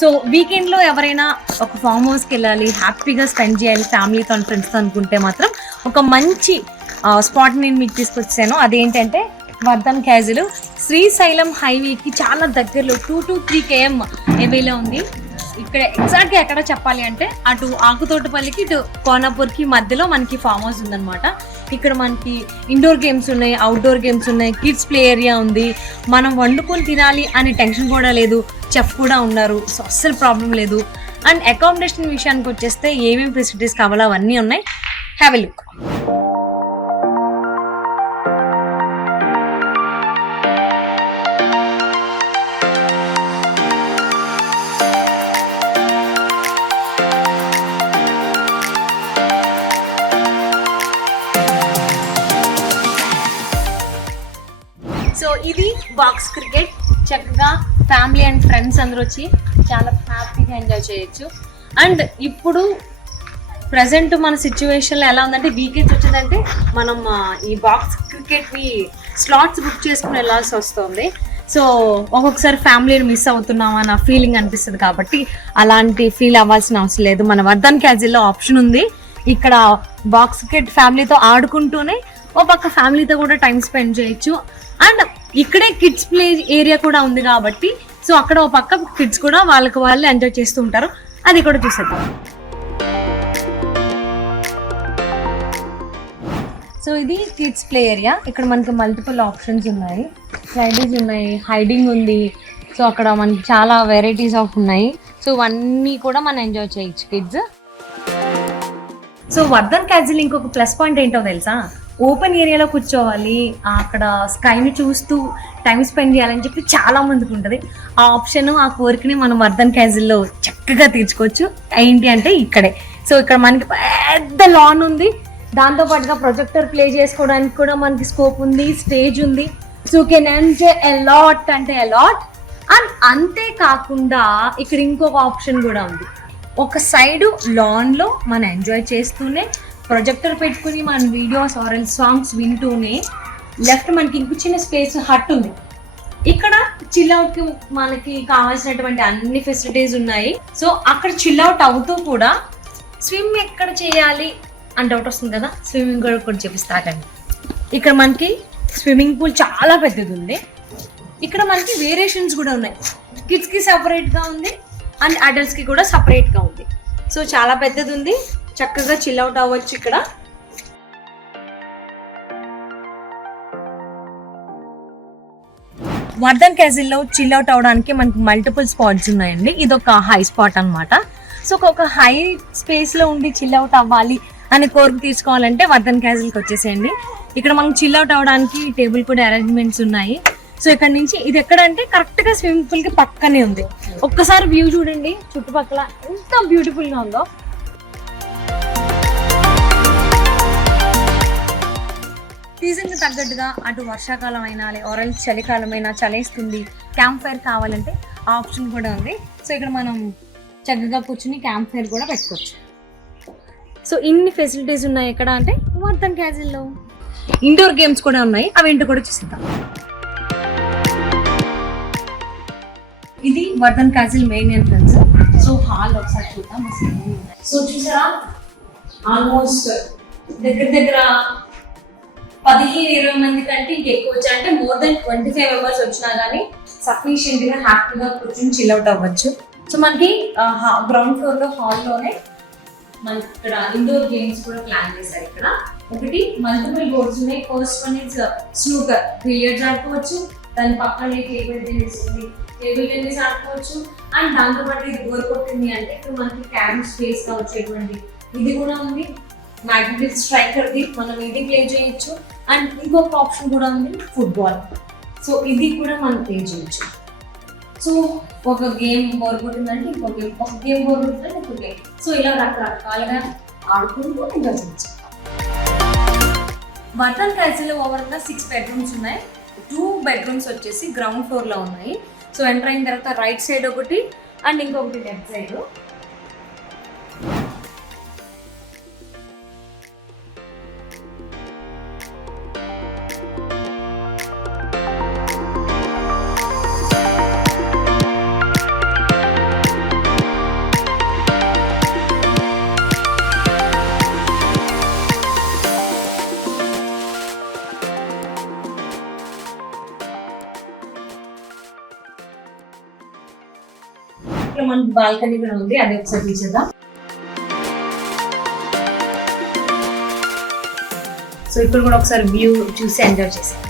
So వీకెండ్లో ఎవరైనా ఒక ఫామ్ హౌస్కి వెళ్ళాలి, హ్యాపీగా స్పెండ్ చేయాలి ఫ్యామిలీతో ఫ్రెండ్స్తో అనుకుంటే మాత్రం ఒక మంచి స్పాట్ నేను మీకు తీసుకొచ్చాను. అదేంటంటే వర్ధన్ క్యాజిల్ శ్రీశైలం హైవేకి చాలా దగ్గరలో 2 to 3 km ఏవేలో ఉంది. ఇక్కడ ఎగ్జాక్ట్గా ఎక్కడ చెప్పాలి అంటే అటు ఆకుతోటపల్లికి ఇటు కోనాపూర్కి మధ్యలో మనకి ఫామ్ హౌస్ ఉందన్నమాట. ఇక్కడ మనకి ఇండోర్ గేమ్స్ ఉన్నాయి, అవుట్డోర్ గేమ్స్ ఉన్నాయి, కిడ్స్ ప్లే ఏరియా ఉంది. మనం వండుకొని తినాలి అనే టెన్షన్ కూడా లేదు, చెఫ్ కూడా ఉన్నారు, సో అస్సలు ప్రాబ్లం లేదు. అండ్ అకామిడేషన్ విషయానికి వచ్చేస్తే ఏమేమి ఫెసిలిటీస్ కావాలో అవన్నీ ఉన్నాయి. Have a look. సో ఇది బాక్స్ క్రికెట్, చక్కగా ఫ్యామిలీ అండ్ ఫ్రెండ్స్ అందరూ వచ్చి చాలా హ్యాపీగా ఎంజాయ్ చేయొచ్చు. అండ్ ఇప్పుడు ప్రజెంట్ మన సిచ్యువేషన్లో ఎలా ఉందంటే వీకెండ్స్ వచ్చిందంటే మనం ఈ బాక్స్ క్రికెట్ని స్లాట్స్ బుక్ చేసుకుని వెళ్ళాల్సి వస్తుంది. సో ఒక్కొక్కసారి ఫ్యామిలీని మిస్ అవుతున్నామా నా ఫీలింగ్ అనిపిస్తుంది. కాబట్టి అలాంటి ఫీల్ అవ్వాల్సిన అవసరం లేదు. మన వర్ధన్ క్యాజిల్లో ఆప్షన్ ఉంది. ఇక్కడ బాక్స్ క్రికెట్ ఫ్యామిలీతో ఆడుకుంటూనే ఓ పక్క ఫ్యామిలీతో కూడా టైం స్పెండ్ చేయొచ్చు. అండ్ ఇక్కడే కిడ్స్ ప్లే ఏరియా కూడా ఉంది కాబట్టి సో అక్కడ ఓ పక్క కిడ్స్ కూడా వాళ్ళకి వాళ్ళు ఎంజాయ్ చేస్తూ ఉంటారు. అది కూడా చూసేద్దాం. సో ఇది కిడ్స్ ప్లే ఏరియా. ఇక్కడ మనకి మల్టిపుల్ ఆప్షన్స్ ఉన్నాయి, స్లైడర్స్ ఉన్నాయి, హైడింగ్ ఉంది. సో అక్కడ మనకి చాలా వెరైటీస్ ఆఫ్ ఉన్నాయి. సో ఇవన్నీ కూడా మనం ఎంజాయ్ చేయొచ్చు కిడ్స్. సో వర్ధన్ క్యాజిల్ ఇంకొక ప్లస్ పాయింట్ ఏంటో తెలుసా? ఓపెన్ ఏరియాలో కూర్చోవాలి, అక్కడ స్కైని చూస్తూ టైం స్పెండ్ చేయాలని చెప్పి చాలా మందికి ఉంటుంది. ఆ ఆప్షన్, ఆ కోరికని మనం వర్ధన్ క్యాజిల్లో చక్కగా తీర్చుకోవచ్చు. ఏంటి అంటే ఇక్కడే. సో ఇక్కడ మనకి పెద్ద లాన్ ఉంది, దాంతోపాటుగా ప్రొజెక్టర్ ప్లే చేసుకోవడానికి కూడా మనకి స్కోప్ ఉంది, స్టేజ్ ఉంది. సో కెన్ ఎంజాయ్ అలాట్ అంటే అలాట్. అండ్ అంతేకాకుండా ఇక్కడ ఇంకొక ఆప్షన్ కూడా ఉంది. ఒక సైడు లాన్లో మనం ఎంజాయ్ చేస్తూనే ప్రొజెక్టర్ పెట్టుకుని మన వీడియోస్ ఆర్ సాంగ్స్ వింటూనే లెఫ్ట్ మనకి ఇంకో చిన్న స్పేస్ హట్ ఉంది. ఇక్కడ చిల్అవుట్కి మనకి కావాల్సినటువంటి అన్ని ఫెసిలిటీస్ ఉన్నాయి. సో అక్కడ చిల్అవుట్ అవుతూ కూడా స్విమ్ ఎక్కడ చేయాలి అని డౌట్ వస్తుంది కదా, స్విమ్మింగ్ కూడా చూపిస్తాకండి. ఇక్కడ మనకి స్విమ్మింగ్ పూల్ చాలా పెద్దది ఉంది. ఇక్కడ మనకి వేరియేషన్స్ కూడా ఉన్నాయి. కిడ్స్కి సపరేట్గా ఉంది అండ్ అడల్ట్స్కి కూడా సపరేట్గా ఉంది. సో చాలా పెద్దది ఉంది, చక్కగా చిల్అవుట్ అవ్వచ్చు. ఇక్కడ వర్ధన్ క్యాజిల్లో చిల్అవుట్ అవడానికి మనకి మల్టిపుల్ స్పాట్స్ ఉన్నాయండి. ఇది ఒక హై స్పాట్ అనమాట. సో ఒక హై స్పేస్లో ఉండి చిల్అవుట్ అవ్వాలి అని కోరిక తీసుకోవాలంటే వర్ధన్ క్యాజిల్కి వచ్చేసేయండి. ఇక్కడ మనం చిల్అవుట్ అవ్వడానికి టేబుల్ కూడా అరేంజ్మెంట్స్ ఉన్నాయి. సో ఇక్కడ నుంచి ఇది ఎక్కడ అంటే కరెక్ట్గా స్విమ్మింగ్ పూల్కి పక్కనే ఉంది. ఒక్కసారి వ్యూ చూడండి, చుట్టుపక్కల ఎంత బ్యూటిఫుల్గా ఉందో. సీజన్కి తగ్గట్టుగా అటు వర్షాకాలం అయినా ఆరెంజ్ చలికాలం అయినా చలేస్తుంది, క్యాంప్ ఫైర్ కావాలంటే ఆ ఆప్షన్ కూడా ఉంది. సో ఇక్కడ మనం చక్కగా కూర్చుని క్యాంప్ ఫైర్ కూడా పెట్టుకోవచ్చు. సో ఇన్ని ఫెసిలిటీస్ ఉన్నాయి ఎక్కడ అంటే వర్ధన్ క్యాజిల్లో. ఇండోర్ గేమ్స్ కూడా ఉన్నాయి, అవి ఏంటో కూడా చూసిద్దాం. ఇది Vardhan castle main entrance. So hall ఒకసారి చూద్దాం. సో చూసారా, ఆల్మోస్ట్ దగ్గర 15-20 మంది కంటే ఇంకెక్కువ వచ్చా అంటే మోర్ దెన్ 25 మెంబర్స్ వచ్చినా కానీ సఫిషియెంట్ గా హ్యాపీగా కూర్చొని చిల్అవుట్ అవ్వచ్చు. సో మనకి గ్రౌండ్ ఫ్లోర్ లో హాల్లోనే మనకి ఇక్కడ ఇండోర్ గేమ్స్ కూడా ప్లాన్ చేశారు. ఇక్కడ ఒకటి మల్టిపుల్ బోర్డ్స్ ఉన్నాయి. First one is snooker, billiards ఆడుకోవచ్చు. దాని పక్కనే టేబుల్ టెన్నిస్ ఉంది, టేబుల్ టెన్నిస్ ఆడుకోవచ్చు. అండ్ దాంతోపాటు ఇది బోర్ కొట్టింది అంటే ఇక్కడ మనకి క్యారమ్ స్పేస్ గా వచ్చేటువంటి ఇది కూడా ఉంది. మ్యాగ్నెటిక్ స్ట్రైకర్ది మనం ఇది ప్లే చేయొచ్చు. అండ్ ఇంకొక ఆప్షన్ కూడా ఉంది, ఫుట్బాల్. సో ఇది కూడా మనం ప్లే చేయొచ్చు. సో ఒక గేమ్ బోర్ కొట్టిందంటే ఇంకొక గేమ్, ఒక గేమ్ బోర్ కొట్టిందంటే ఇంకొక గేమ్. సో ఇలా రకరకాలుగా ఆడుకుంటూ ఎంజాయ్ చేయొచ్చు. వర్ధన్ క్యాజిల్లో ఓవరాల్గా 6 bedrooms ఉన్నాయి. 2 bedrooms వచ్చేసి గ్రౌండ్ ఫ్లోర్లో ఉన్నాయి. సో ఎంటర్ అయిన తర్వాత రైట్ సైడ్ ఒకటి అండ్ ఇంకొకటి లెఫ్ట్ సైడ్. ఇక్కడ మనకి బాల్కనీ కూడా ఉంది, అది ఒకసారి చూసేద్దాం. సో ఇక్కడ కూడా ఒకసారి వ్యూ చూసి ఎంజాయ్ చేసాం.